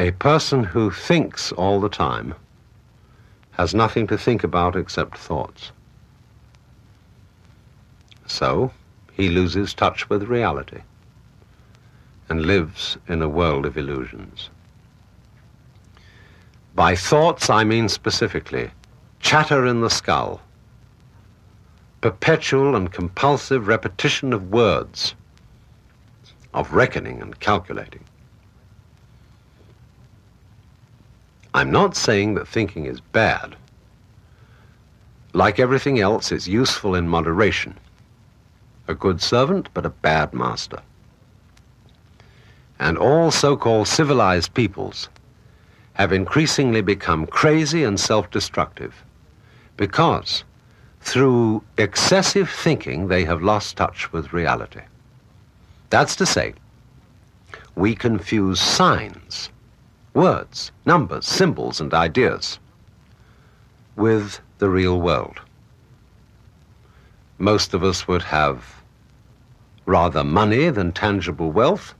A person who thinks all the time has nothing to think about except thoughts. So he loses touch with reality and lives in a world of illusions. By thoughts, I mean specifically chatter in the skull, perpetual and compulsive repetition of words, of reckoning and calculating. I'm not saying that thinking is bad. Like everything else, it's useful in moderation. A good servant, but a bad master. And all so-called civilized peoples have increasingly become crazy and self-destructive because through excessive thinking they have lost touch with reality. That's to say, we confuse signs, words, numbers, symbols, and ideas with the real world. Most of us would have rather money than tangible wealth,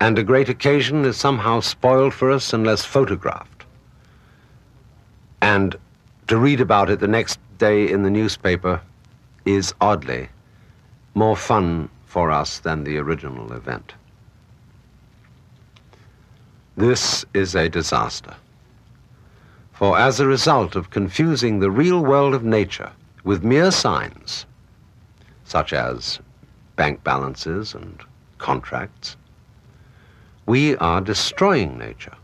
and a great occasion is somehow spoiled for us unless photographed. And to read about it the next day in the newspaper is oddly more fun for us than the original event. This is a disaster. For as a result of confusing the real world of nature with mere signs, such as bank balances and contracts, we are destroying nature.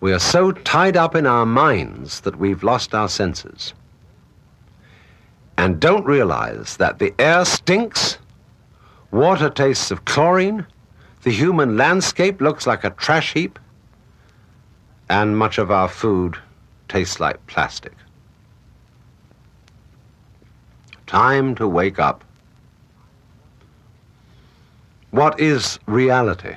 We are so tied up in our minds that we've lost our senses and don't realize that the air stinks, water tastes of chlorine, the human landscape looks like a trash heap, and much of our food tastes like plastic. Time to wake up. What is reality?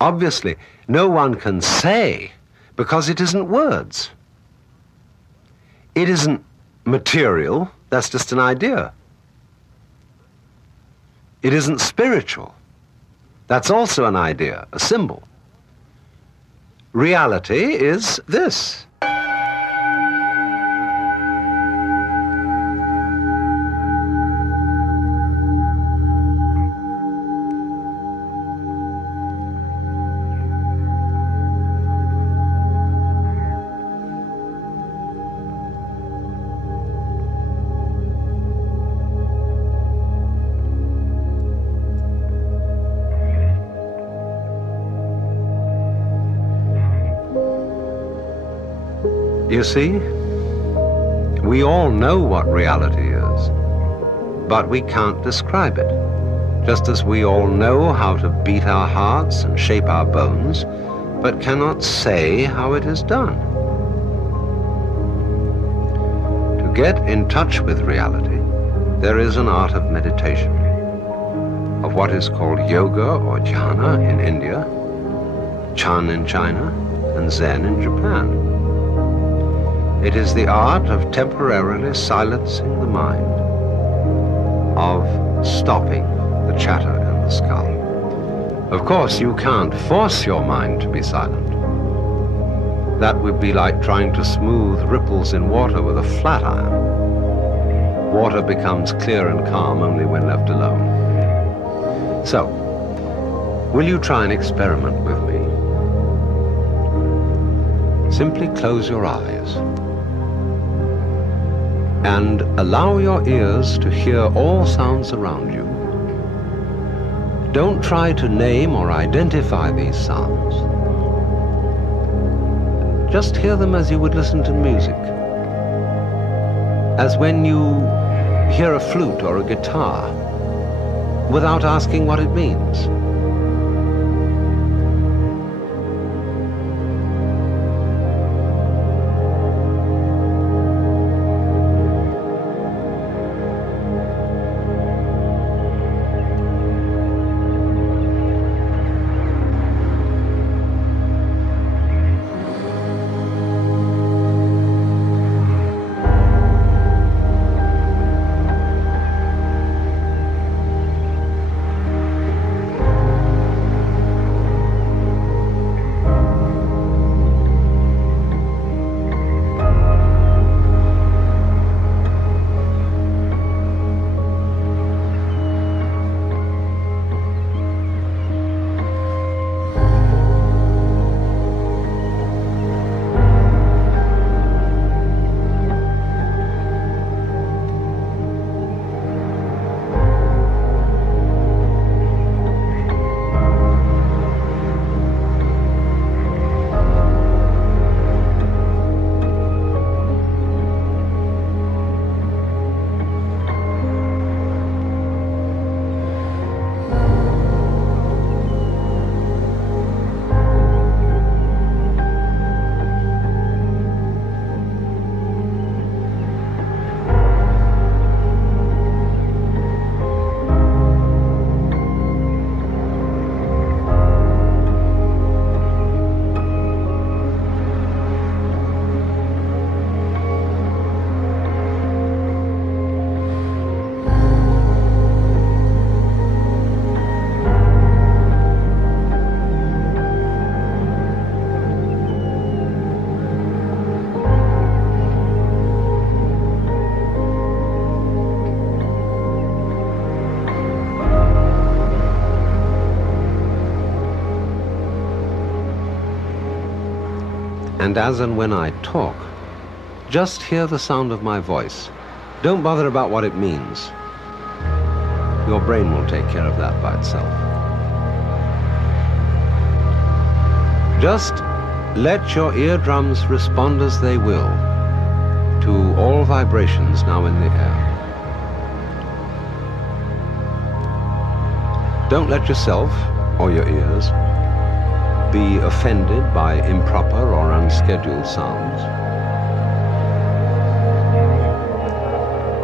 Obviously, no one can say because it isn't words. It isn't material, that's just an idea. It isn't spiritual, that's also an idea, a symbol. Reality is this. You see, we all know what reality is, but we can't describe it, just as we all know how to beat our hearts and shape our bones, but cannot say how it is done. To get in touch with reality, there is an art of meditation, of what is called yoga or jhana in India, Chan in China, and Zen in Japan. It is the art of temporarily silencing the mind, of stopping the chatter in the skull. Of course, you can't force your mind to be silent. That would be like trying to smooth ripples in water with a flat iron. Water becomes clear and calm only when left alone. So, will you try an experiment with me? Simply close your eyes and allow your ears to hear all sounds around you. Don't try to name or identify these sounds. Just hear them as you would listen to music, as when you hear a flute or a guitar, without asking what it means. And as and when I talk, just hear the sound of my voice. Don't bother about what it means. Your brain will take care of that by itself. Just let your eardrums respond as they will to all vibrations now in the air. Don't let yourself or your ears be offended by improper or unscheduled sounds.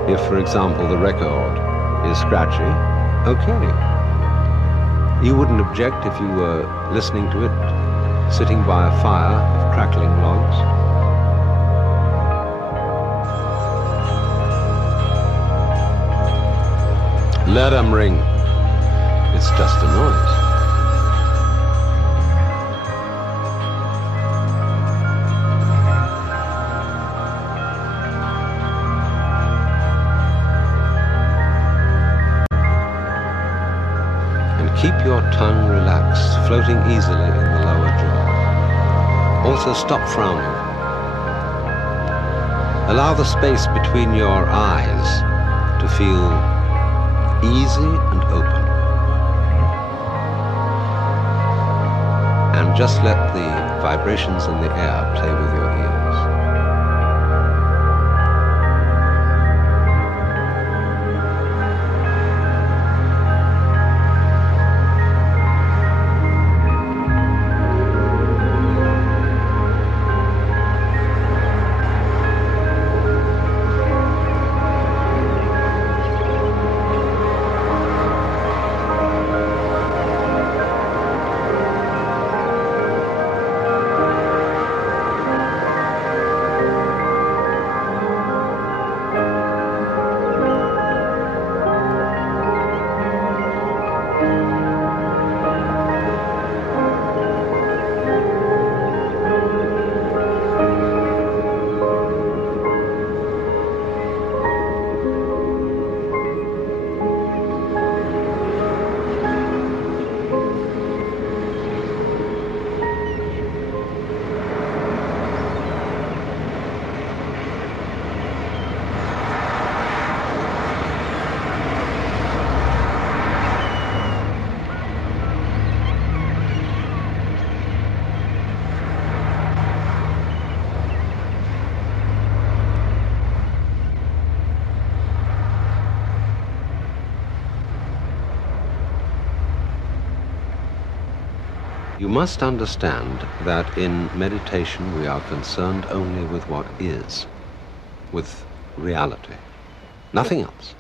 If, for example, the record is scratchy, okay. You wouldn't object if you were listening to it sitting by a fire of crackling logs. Let 'em ring. It's just a noise. Keep your tongue relaxed, floating easily in the lower jaw. Also stop frowning. Allow the space between your eyes to feel easy and open. And just let the vibrations in the air play with your ears. You must understand that in meditation we are concerned only with what is, with reality, nothing else.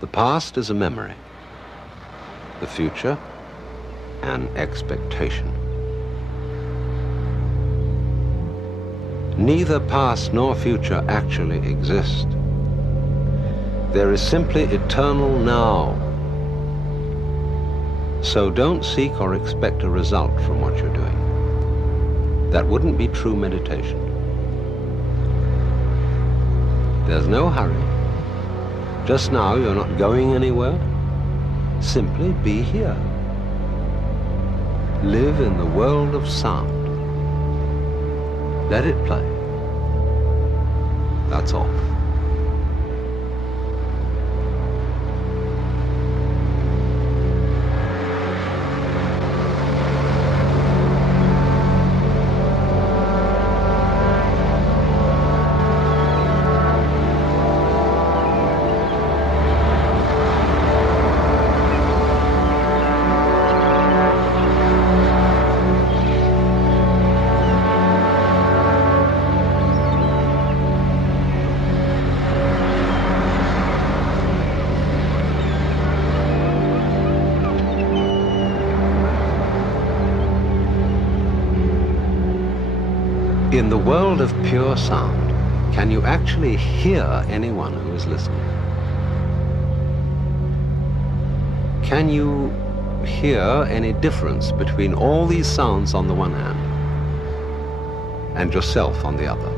The past is a memory, the future an expectation. Neither past nor future actually exist. There is simply eternal now. So don't seek or expect a result from what you're doing. That wouldn't be true meditation. There's no hurry. Just now you're not going anywhere. Simply be here. Live in the world of sound. Let it play. That's all. In the world of pure sound, can you actually hear anyone who is listening? Can you hear any difference between all these sounds on the one hand and yourself on the other?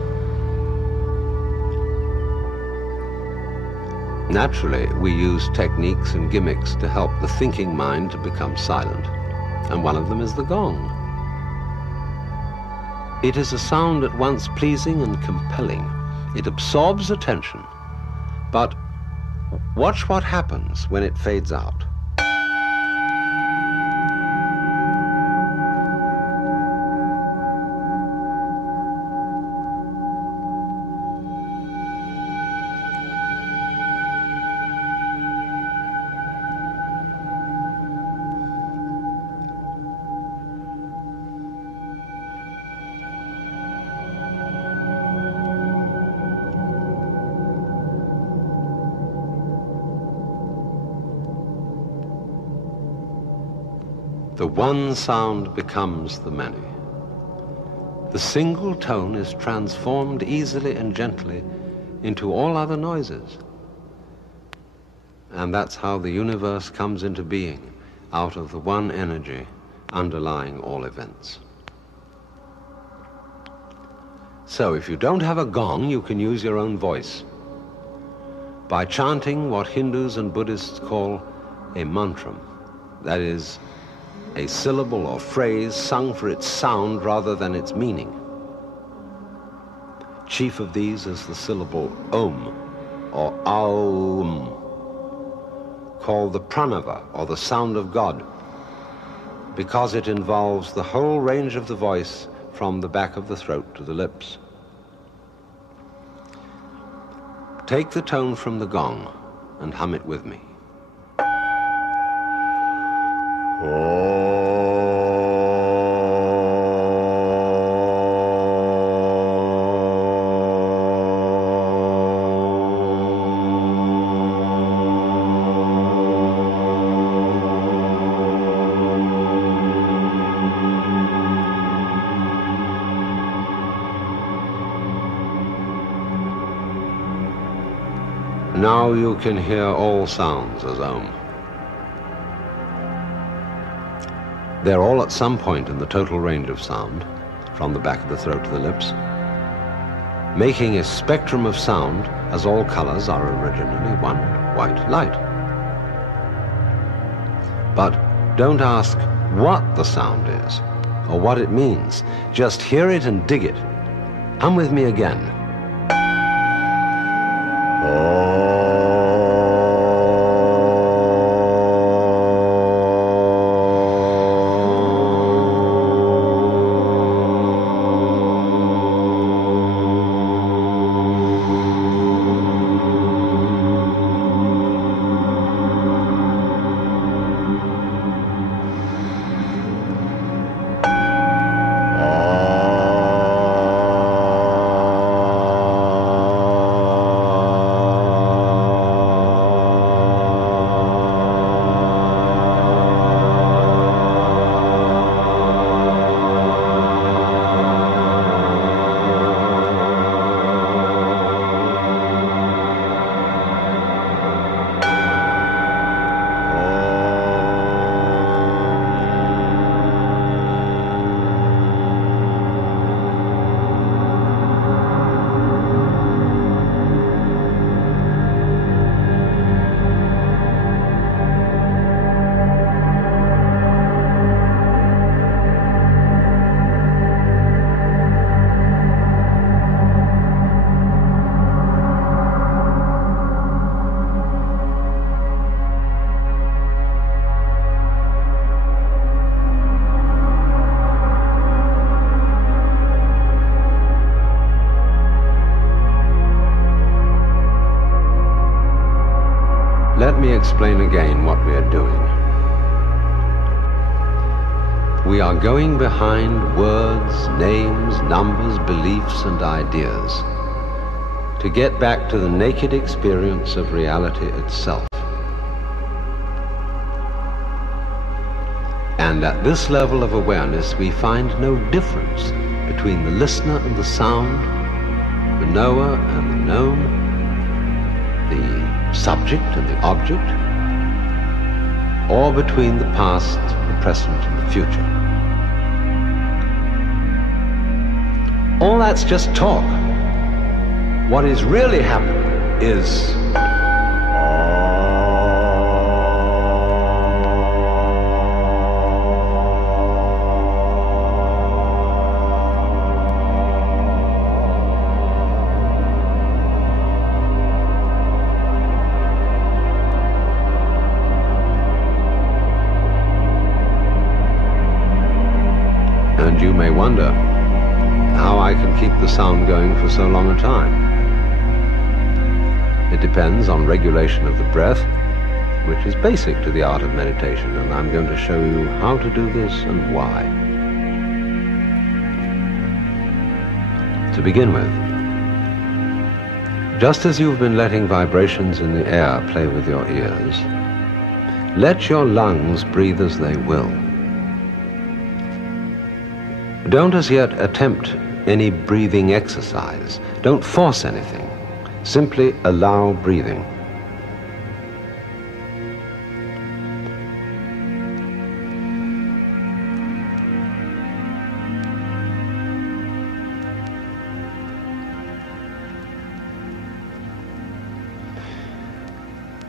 Naturally, we use techniques and gimmicks to help the thinking mind to become silent, and one of them is the gong. It is a sound at once pleasing and compelling. It absorbs attention. But watch what happens when it fades out. The one sound becomes the many. The single tone is transformed easily and gently into all other noises. And that's how the universe comes into being, out of the one energy underlying all events. So if you don't have a gong, you can use your own voice by chanting what Hindus and Buddhists call a mantra. That is, a syllable or phrase sung for its sound rather than its meaning. Chief of these is the syllable Om, or Aum, called the pranava, or the sound of God, because it involves the whole range of the voice from the back of the throat to the lips. Take the tone from the gong and hum it with me. Now you can hear all sounds as Om. They're all at some point in the total range of sound, from the back of the throat to the lips, making a spectrum of sound as all colors are originally one white light. But don't ask what the sound is or what it means. Just hear it and dig it. Hum with me again. Let me explain again what we are doing. We are going behind words, names, numbers, beliefs, and ideas to get back to the naked experience of reality itself. And at this level of awareness, we find no difference between the listener and the sound, the knower and the known, the subject and the object, or between the past, the present, and the future. All that's just talk. What is really happening is wonder how I can keep the sound going for so long a time. It depends on regulation of the breath, which is basic to the art of meditation, and I'm going to show you how to do this and why. To begin with, just as you've been letting vibrations in the air play with your ears, let your lungs breathe as they will. Don't as yet attempt any breathing exercise. Don't force anything. Simply allow breathing.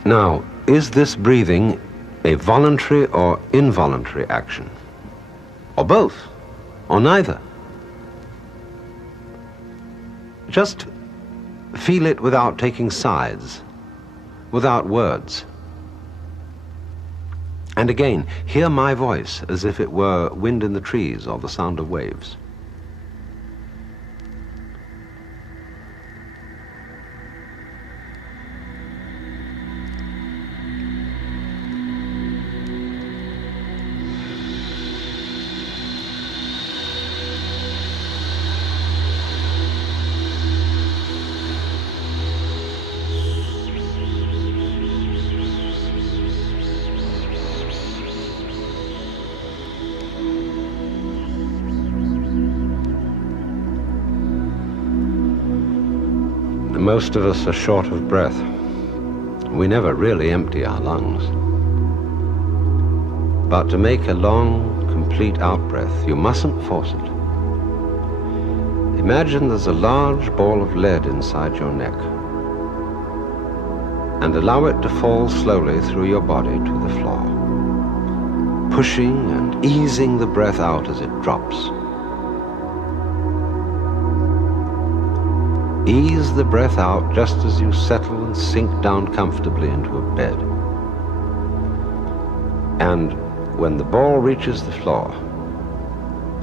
Now, is this breathing a voluntary or involuntary action? Or both? Or neither? Just feel it without taking sides, without words. And again, hear my voice as if it were wind in the trees or the sound of waves. Most of us are short of breath. We never really empty our lungs. But to make a long, complete out-breath, you mustn't force it. Imagine there's a large ball of lead inside your neck, and allow it to fall slowly through your body to the floor, pushing and easing the breath out as it drops. Ease the breath out just as you settle and sink down comfortably into a bed. And when the ball reaches the floor,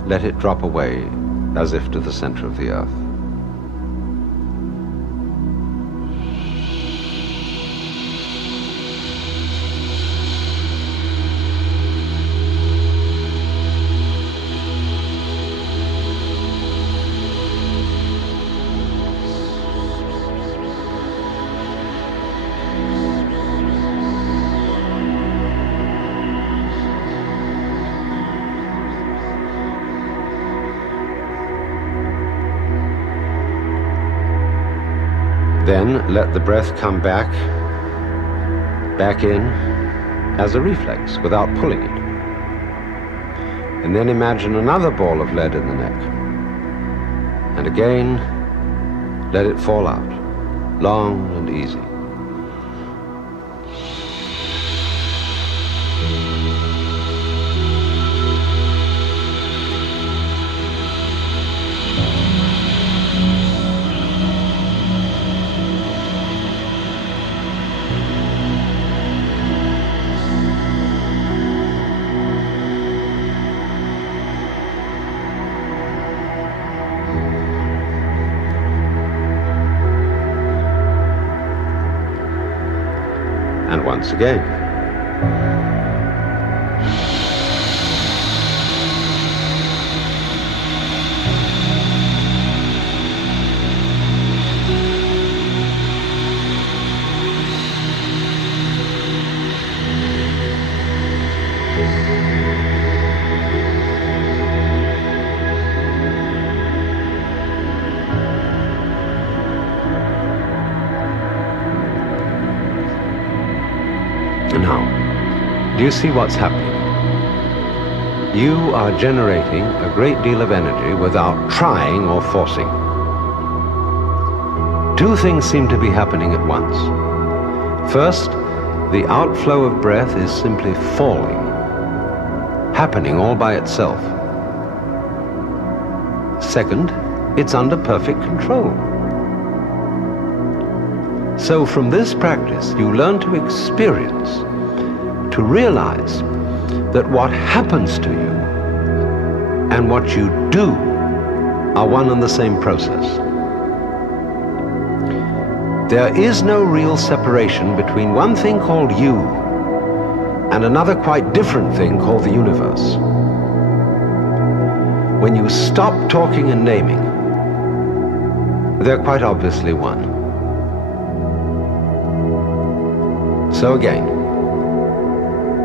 let it drop away as if to the center of the earth. Then let the breath come back in as a reflex without pulling it. And then imagine another ball of lead in the neck. And again, let it fall out, long and easy. And once again. Now, do you see what's happening? You are generating a great deal of energy without trying or forcing. Two things seem to be happening at once. First, the outflow of breath is simply falling, happening all by itself. Second, it's under perfect control. So from this practice, you learn to experience, to realize that what happens to you and what you do are one and the same process. There is no real separation between one thing called you and another quite different thing called the universe. When you stop talking and naming, they're quite obviously one. So again,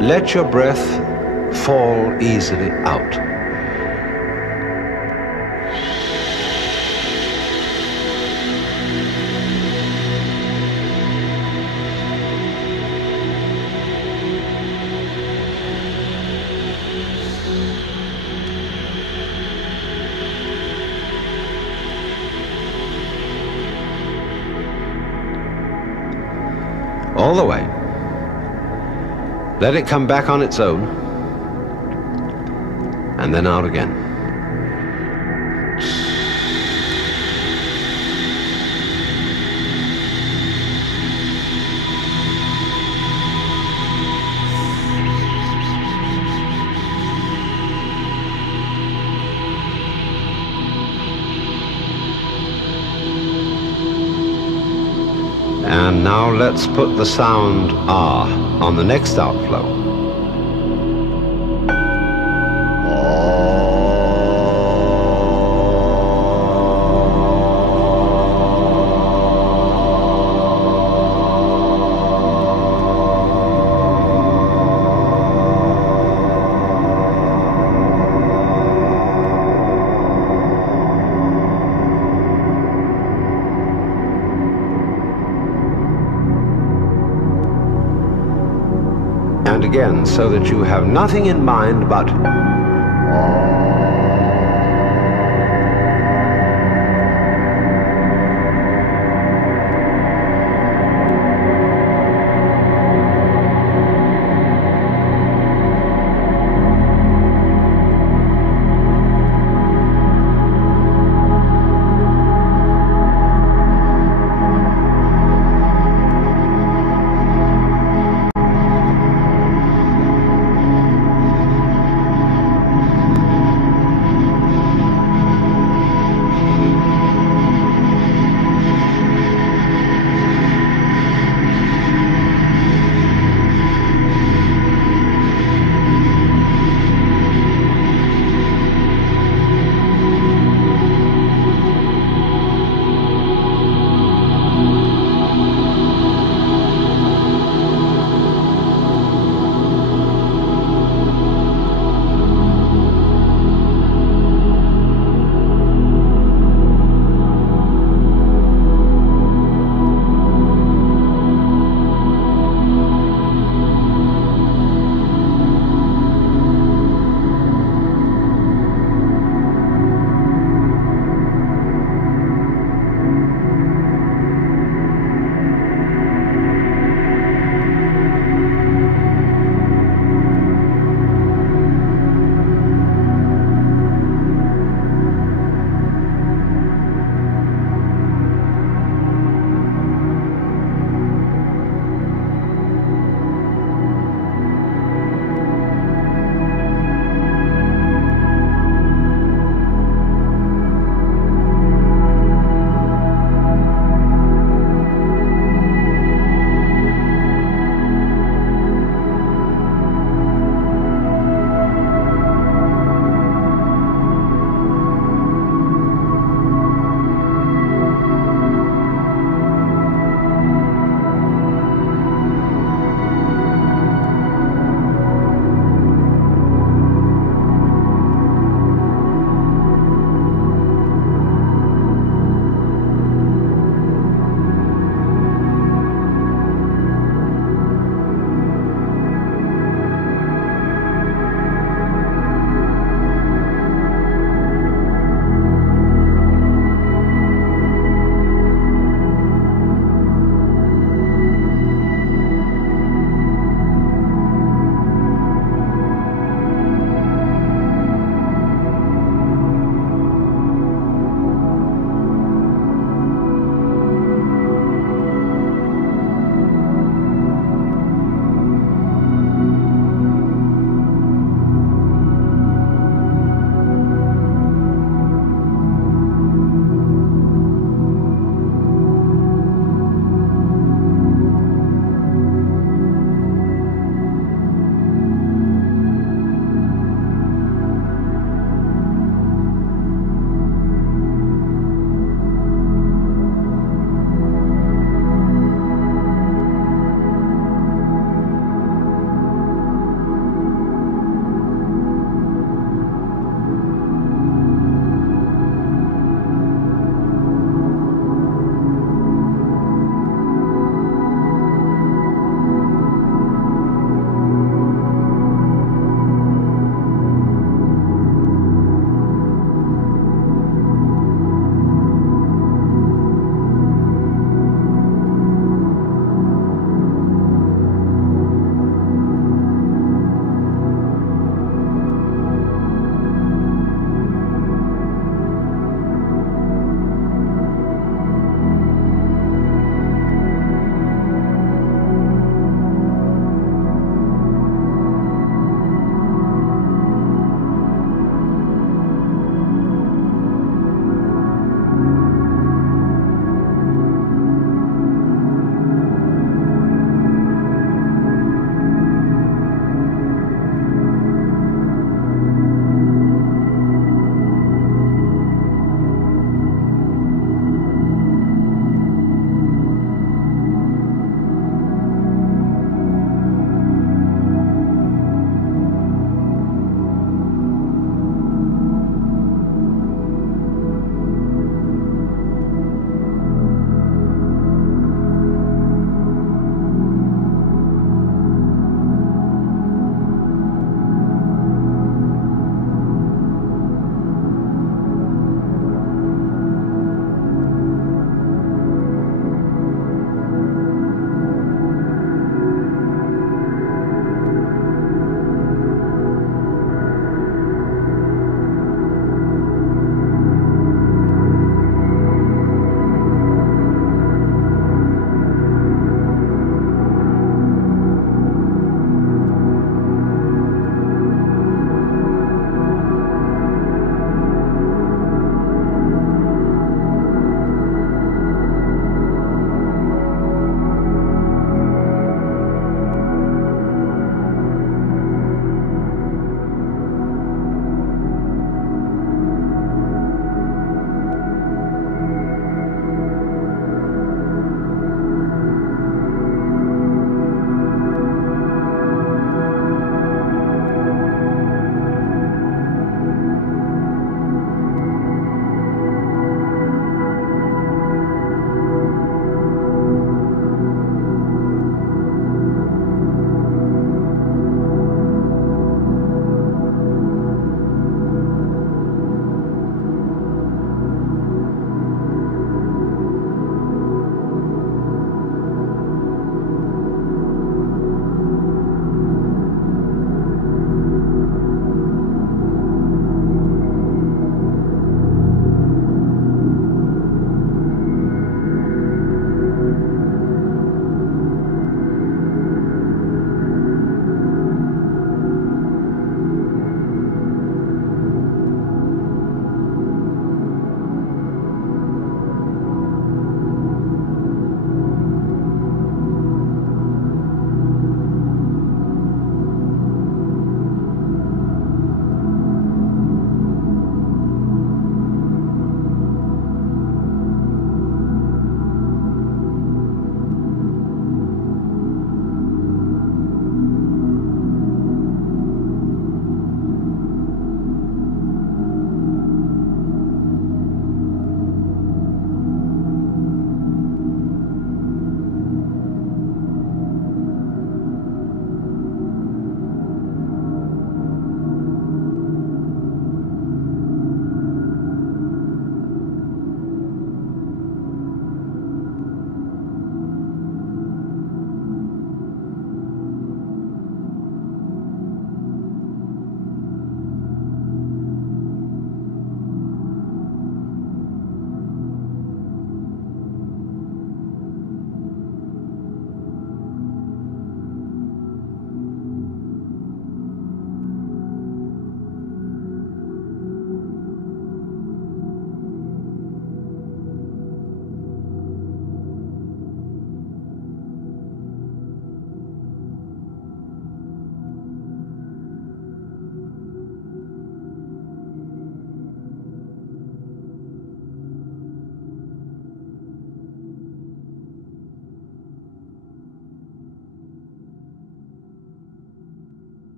let your breath fall easily out. All the way. Let it come back on its own, and then out again. And now let's put the sound R on the next outflow. And again, so that you have nothing in mind but